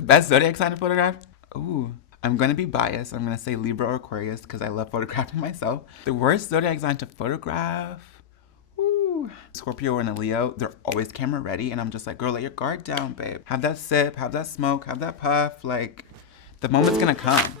The best zodiac sign to photograph? Ooh, I'm gonna be biased. I'm gonna say Libra or Aquarius because I love photographing myself. The worst zodiac sign to photograph? Ooh, Scorpio and a Leo. They're always camera ready, and I'm just like, girl, let your guard down, babe. Have that sip, have that smoke, have that puff. Like, the moment's gonna come.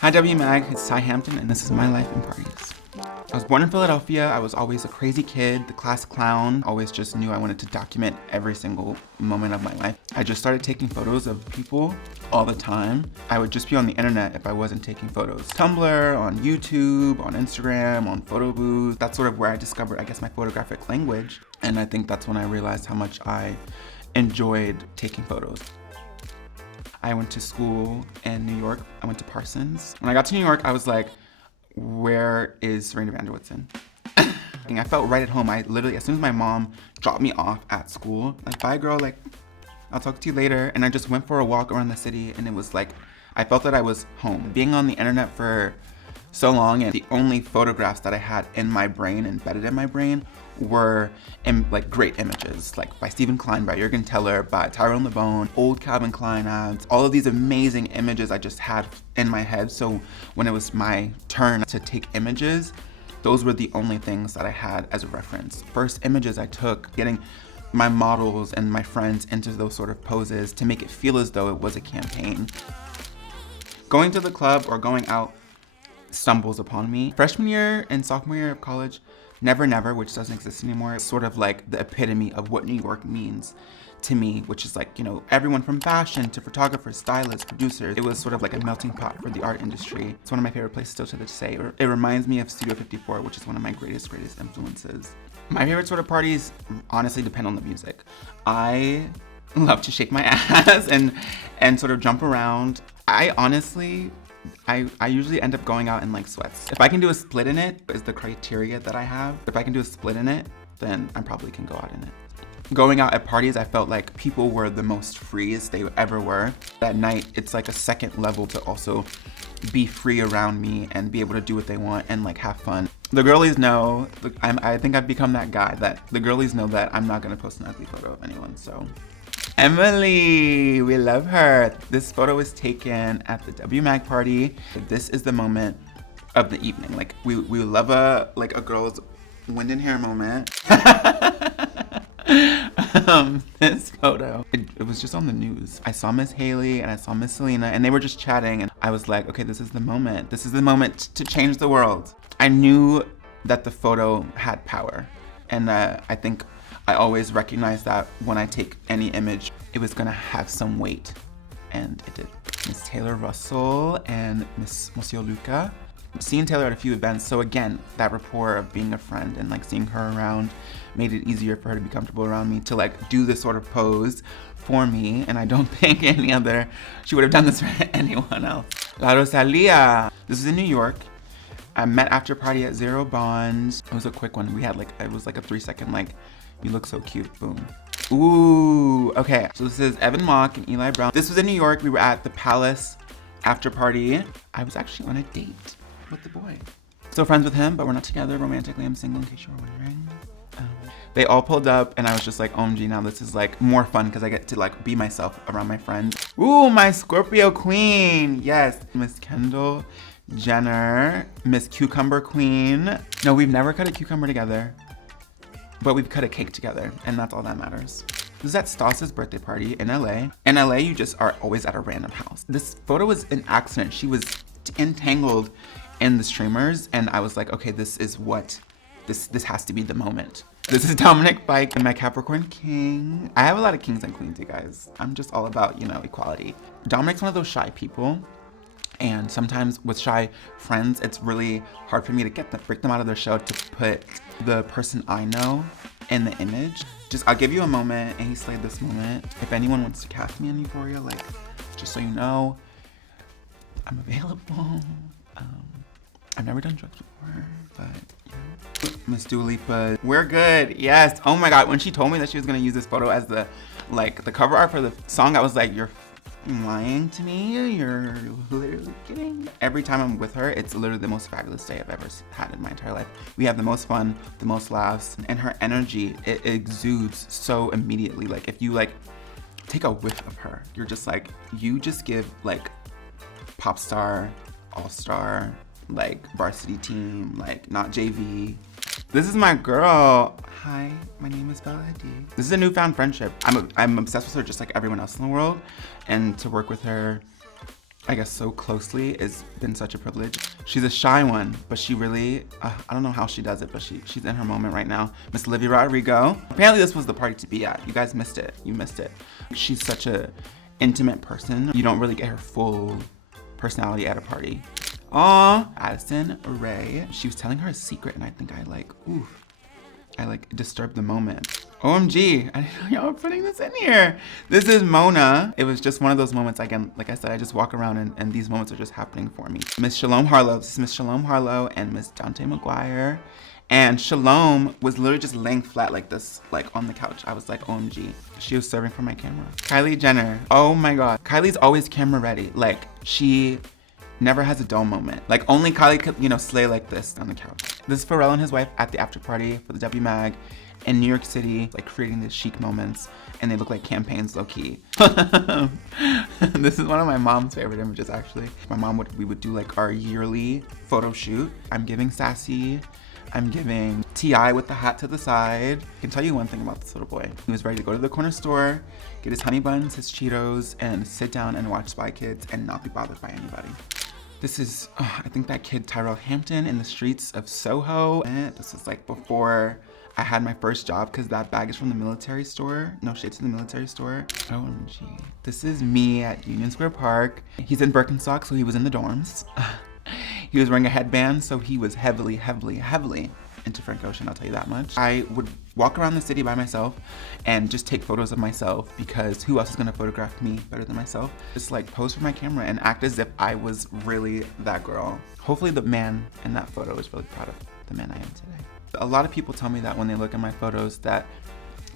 Hi W Mag, it's Tyrell Hampton, and this is my life in parties. I was born in Philadelphia. I was always a crazy kid, the class clown. Always just knew I wanted to document every single moment of my life. I just started taking photos of people all the time. I would just be on the internet if I wasn't taking photos. Tumblr, on YouTube, on Instagram, on photo booths. That's sort of where I discovered, I guess, my photographic language. And I think that's when I realized how much I enjoyed taking photos. I went to school in New York. I went to Parsons. When I got to New York, I was like, where is Serena Van Der Woodsen? I felt right at home. I literally, as soon as my mom dropped me off at school, like, bye girl, like, I'll talk to you later. And I just went for a walk around the city, and it was like, I felt that I was home. Being on the internet for so long, and the only photographs that I had in my brain, embedded in my brain, were like great images, like by Stephen Klein, by Jürgen Teller, by Tyrone LeBone, old Calvin Klein ads, all of these amazing images I just had in my head. So when it was my turn to take images, those were the only things that I had as a reference. First images I took, getting my models and my friends into those sort of poses to make it feel as though it was a campaign. Going to the club or going out stumbles upon me. Freshman year and sophomore year of college, Never Never, which doesn't exist anymore, is sort of like the epitome of what New York means to me, which is like, you know, everyone from fashion to photographers, stylists, producers. It was sort of like a melting pot for the art industry. It's one of my favorite places still to this day. It reminds me of Studio 54, which is one of my greatest influences. My favorite sort of parties honestly depend on the music. I love to shake my ass and sort of jump around. I usually end up going out in like sweats. If I can do a split in it, is the criteria that I have. If I can do a split in it, then I probably can go out in it. Going out at parties, I felt like people were the most free as they ever were. That night, it's like a second level to also be free around me and be able to do what they want and like have fun. The girlies know, I think I've become that guy that the girlies know that I'm not gonna post an ugly photo of anyone, so. Emily, we love her. This photo was taken at the W Mag party. This is the moment of the evening. Like we love a girl's wind in hair moment. This photo, it was just on the news. I saw Miss Hailey and I saw Miss Selena, and they were just chatting, and I was like, okay, this is the moment. This is the moment to change the world. I knew that the photo had power, and I think I always recognize that when I take any image, it was gonna have some weight, and it did. Miss Taylor Russell and Miss Monsieur Luca. Seeing Taylor at a few events, so again, that rapport of being a friend and like seeing her around made it easier for her to be comfortable around me to like do this sort of pose for me, and I don't think she would have done this for anyone else. La Rosalia. This is in New York. I met after party at Zero Bond. It was a quick one. We had it was like a 3-second like, you look so cute, boom. Ooh, okay. So this is Evan Mock and Eli Brown. This was in New York. We were at the Palace after party. I was actually on a date with the boy. Still friends with him, but we're not together romantically. I'm single, in case you were wondering. They all pulled up, and I was just like, OMG, now this is like more fun because I get to like be myself around my friends. Ooh, my Scorpio queen. Yes, Miss Kendall Jenner, Miss Cucumber Queen. No, we've never cut a cucumber together, but we've cut a cake together, and that's all that matters. This is at Stas's birthday party in LA. In LA, you just are always at a random house. This photo was an accident. She was entangled in the streamers, and I was like, okay, this is what, this has to be the moment. This is Dominic Fike and my Capricorn King. I have a lot of kings and queens, you guys. I'm just all about, you know, equality. Dominic's one of those shy people, and sometimes with shy friends, it's really hard for me to break them out of their shell to put the person I know in the image. I'll give you a moment, and he slayed this moment. If anyone wants to cast me in Euphoria, like, just so you know, I'm available. I've never done drugs before, but yeah. Miss Dua Lipa, we're good, yes. Oh my God, when she told me that she was gonna use this photo as the cover art for the song, I was like, you're lying to me. You're literally kidding. Every time I'm with her, it's literally the most fabulous day I've ever had in my entire life. We have the most fun, the most laughs, and her energy, it exudes so immediately. Like if you like take a whiff of her, you're just like, you just give like pop star, all-star, like varsity team, like not JV. This is my girl. Hi, my name is Bella Hadid. This is a newfound friendship. I'm obsessed with her just like everyone else in the world. And to work with her, I guess, so closely has been such a privilege. She's a shy one, but she really, I don't know how she does it, but she's in her moment right now. Miss Olivia Rodrigo. Apparently this was the party to be at. You guys missed it. You missed it. She's such a intimate person. You don't really get her full personality at a party. Aw, Addison Rae. She was telling her a secret and I think I disturbed the moment. OMG, I didn't know y'all were putting this in here. This is Mona. It was just one of those moments, again, like I said, I just walk around and these moments are just happening for me. Miss Shalom Harlow, this is Miss Shalom Harlow and Miss Dante McGuire. And Shalom was literally just laying flat like this, like on the couch. I was like, OMG. She was serving for my camera. Kylie Jenner, oh my God. Kylie's always camera ready. Like she never has a dull moment. Like only Kylie could, you know, slay like this on the couch. This is Pharrell and his wife at the after party for the W Mag in New York City, like creating these chic moments, and they look like campaigns low key. This is one of my mom's favorite images actually. My mom we would do like our yearly photo shoot. I'm giving sassy. I'm giving T.I. with the hat to the side. I can tell you one thing about this little boy. He was ready to go to the corner store, get his honey buns, his Cheetos, and sit down and watch Spy Kids and not be bothered by anybody. This is, I think that kid Tyrell Hampton in the streets of Soho. This is like before I had my first job because that bag is from the military store. No shade to the military store. OMG. This is me at Union Square Park. He's in Birkenstock, so he was in the dorms. He was wearing a headband, so he was heavily into Frank Ocean, I'll tell you that much. I would walk around the city by myself and just take photos of myself because who else is gonna photograph me better than myself? Just like pose for my camera and act as if I was really that girl. Hopefully the man in that photo is really proud of the man I am today. A lot of people tell me that when they look at my photos that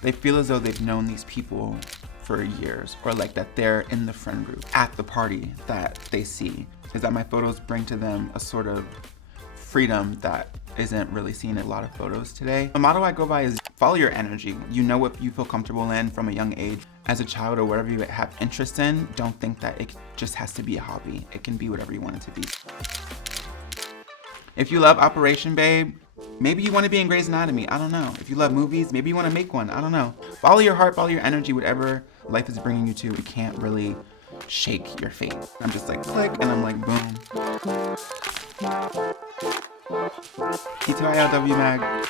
they feel as though they've known these people for years, or like that they're in the friend group at the party that they see. Is that my photos bring to them a sort of freedom that isn't really seen in a lot of photos today. The motto I go by is follow your energy. You know what you feel comfortable in from a young age. As a child or whatever you have interest in, don't think that it just has to be a hobby. It can be whatever you want it to be. If you love Operation Babe, maybe you want to be in Grey's Anatomy, I don't know. If you love movies, maybe you want to make one, I don't know. Follow your heart, follow your energy, whatever life is bringing you to. You can't really shake your fate. I'm just like click and I'm like boom. TTYLW Mag.